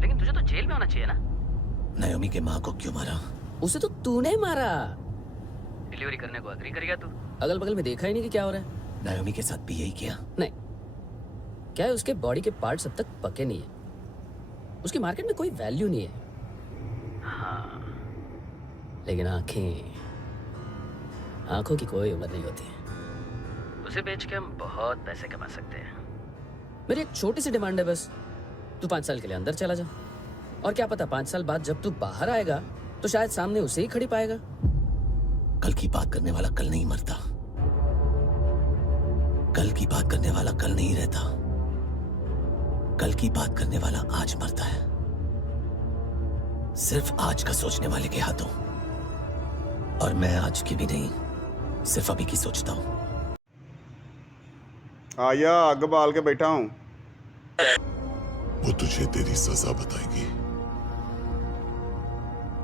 लेकिन तुझे तो जेल में होना चाहिए ना। नायोमी के माँ को क्यों मारा? उसे तो तूने मारा। डिलीवरी करने को एग्री कर गया तू। अगल बगल में देखा ही नहीं कि क्या हो रहा है। नायोमी के साथ भी यही किया? नहीं, क्या है उसके बॉडी के पार्ट्स अब तक पके नहीं है, उसकी मार्केट में कोई वैल्यू नहीं है। हाँ, लेकिन आंखों की कोई उम्र नहीं होती। उसे बेच के हम बहुत पैसे कमा सकते हैं। मेरी एक छोटी सी डिमांड है बस, तू 5 साल के लिए अंदर चला जा, और क्या पता 5 साल बाद जब तू बाहर आएगा तो शायद सामने उसे ही खड़ी पाएगा। कल की बात करने वाला कल नहीं मरता, कल की बात करने वाला कल नहीं रहता। कल की बात करने वाला आज मरता है, सिर्फ आज का सोचने वाले के हाथों। और मैं आज की भी नहीं, सिर्फ अभी की सोचता हूं। आया आग बाल के बैठा हूं। वो तुझे तेरी सजा बताएगी।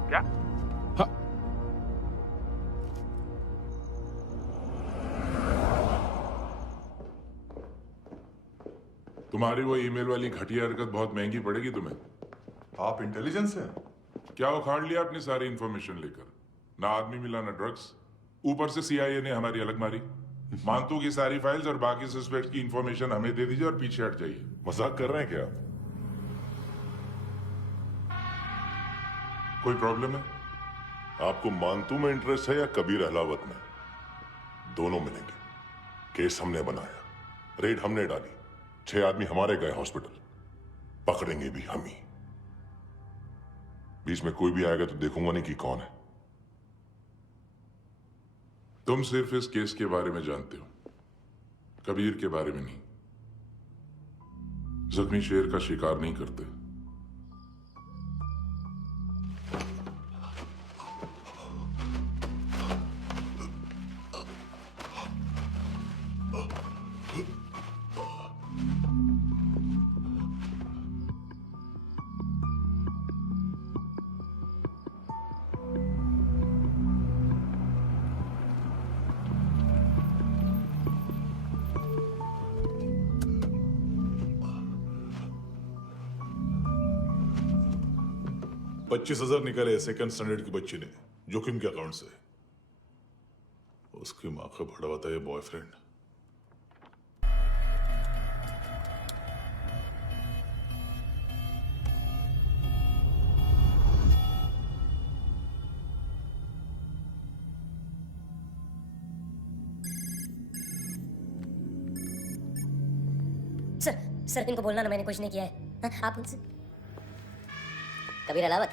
क्या? हाँ। तुम्हारी वो ईमेल वाली घटिया हरकत बहुत महंगी पड़ेगी तुम्हें। आप इंटेलिजेंस हैं? क्या उखाड़ लिया अपनी सारी इंफॉर्मेशन लेकर? ना आदमी मिला ना ड्रग्स, ऊपर से सीआईए ने हमारी अलग मारी। मानतू की सारी फाइल्स और बाकी सस्पेक्ट की इंफॉर्मेशन हमें दे दीजिए और पीछे हट जाइए। मजाक कर रहे हैं क्या? कोई प्रॉब्लम है? आपको मानतू में इंटरेस्ट है या कबीर अहलावत में? दोनों मिलेंगे। केस हमने बनाया, रेड हमने डाली, 6 आदमी हमारे गए हॉस्पिटल, पकड़ेंगे भी हम ही। बीच में कोई भी आएगा तो देखूंगा नहीं कि कौन है। तुम सिर्फ इस केस के बारे में जानते हो, कबीर के बारे में नहीं। जख्मी शेर का शिकार नहीं करते। $25,000 निकाले सेकंड स्टैंडर्ड की बच्ची ने जोखिम के अकाउंट से। उसकी माँ का बड़ा होता है बॉयफ्रेंड। सर इनको बोलना ना मैंने कुछ नहीं किया है। हाँ, आप उनसे कबीर अलावत।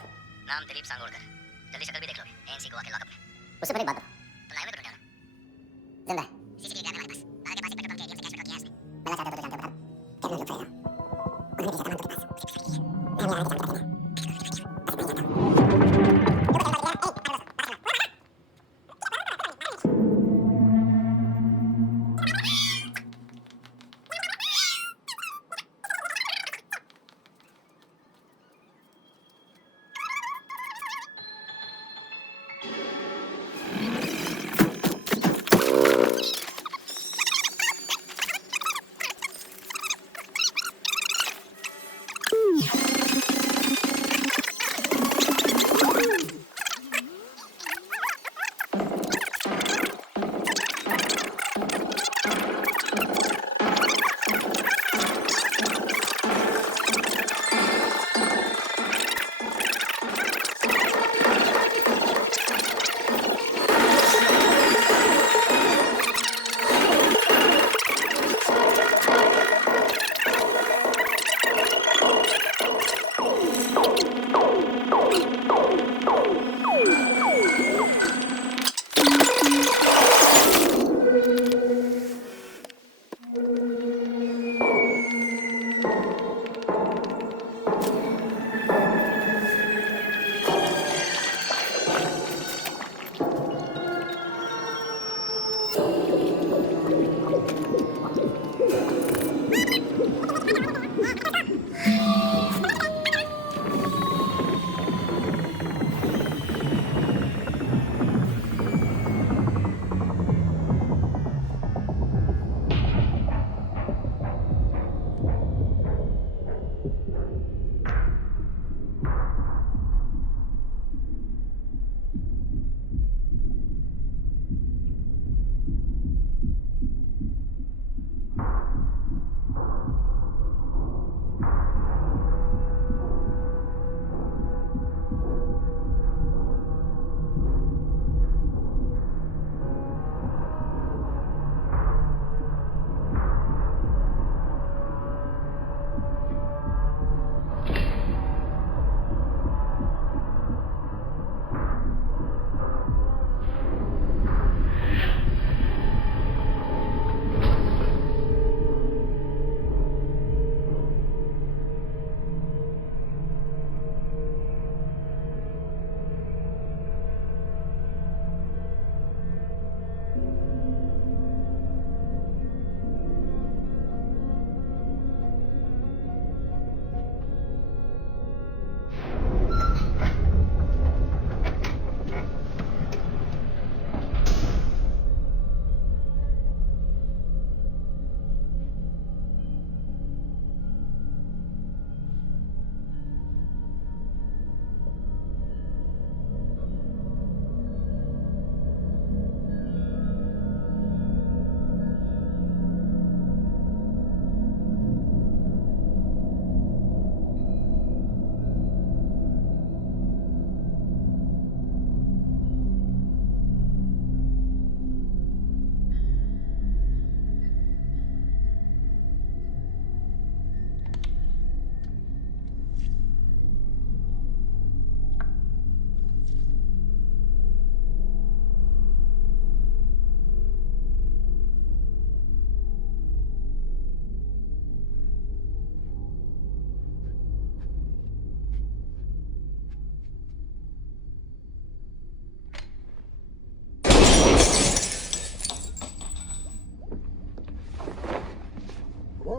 नाम दिलीप सांगोड़कर। जल्दी शक्ल भी देख लो, एएनसी गोवा के लॉकअप में। उससे पहले एक बात बता, तो लाइव में तो ढूंढा ना। जिंदा है? सीसीटीवी कैमरे हमारे पास। दादा के पास एक पेट्रोल पंप के एटीएम से कैश विड्रॉ किया है इसने। पहला चाहता तो जानते हो बता। कितने लोग थे? उन्हें भी सामान तो पास। हमें आगे जानते हैं।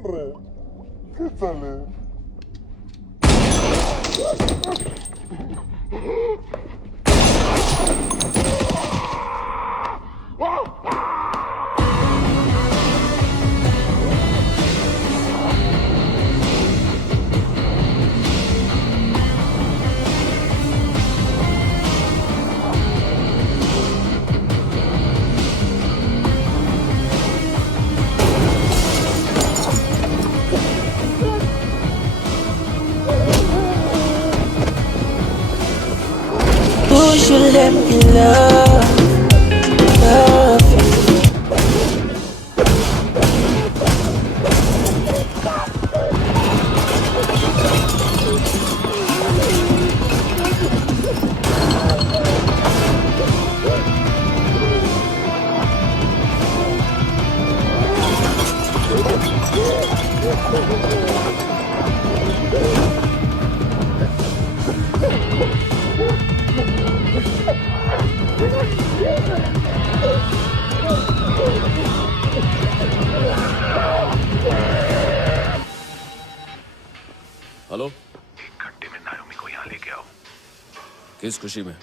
बोल रहे हैं किस साले Would you let me love you? Hello, एक घंटे में नायोमी को यहाँ लेके आओ। किस खुशी में?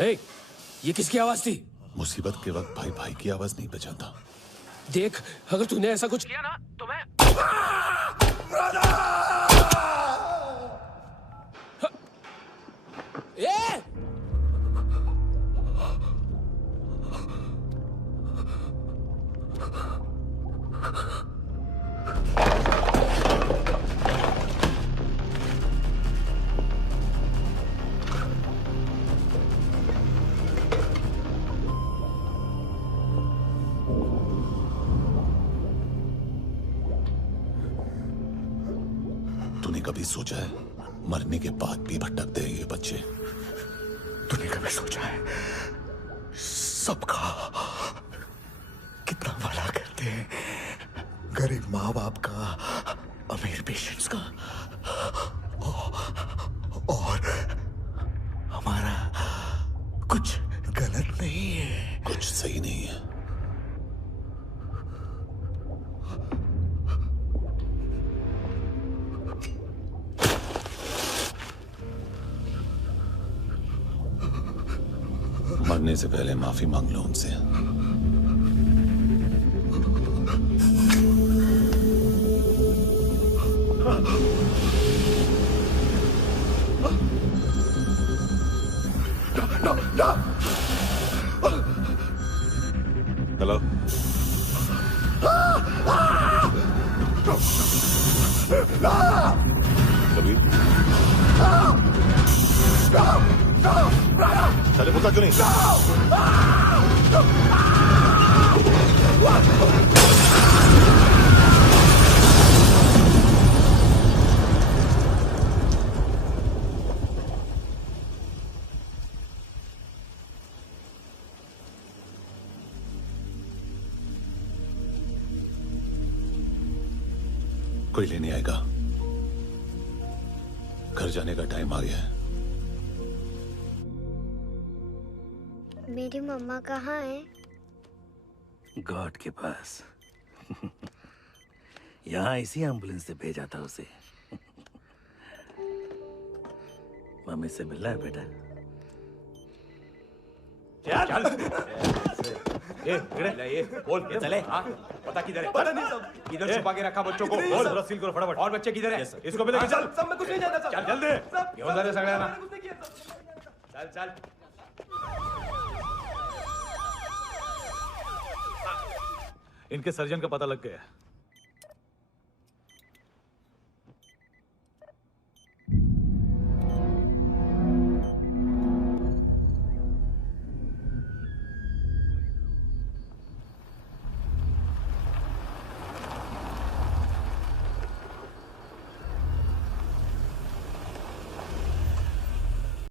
हे, ये किसकी आवाज थी? मुसीबत के वक्त भाई भाई की आवाज नहीं बचाता। देख, अगर तूने ऐसा कुछ किया ना तो मैं तूने कभी सोचा है मरने के बाद भी भटकते हैं ये बच्चे? तूने कभी सोचा है सबका कितना भला करते हैं, गरीब माँ बाप का, अमीर पेशेंट्स का, और हमारा कुछ गलत नहीं है, कुछ सही नहीं है। मरने से पहले माफी मांग लो उनसे। हेलो, कबीर, चले पुता क्यों नहीं? कोई लेने आएगा। घर जाने का टाइम आ गया है। मेरी मम्मा कहाँ है? गॉड के पास। यहाँ इसी एम्बुलेंस से भेजा था उसे। मम्मी से मिलना है बेटा। चल ये बोल के चले। हाँ, पता किधर है? पता नहीं सब। इधर छुपा के रखा बच्चों को। बोल, थोड़ा सील करो फटाफट। और बच्चे किधर है? इसको भी लेके चल। सब में कुछ नहीं जानता। चल जल्दी। घेऊन जा रे सगळ्यांना। चल चल। इनके सर्जन का पता लग गया।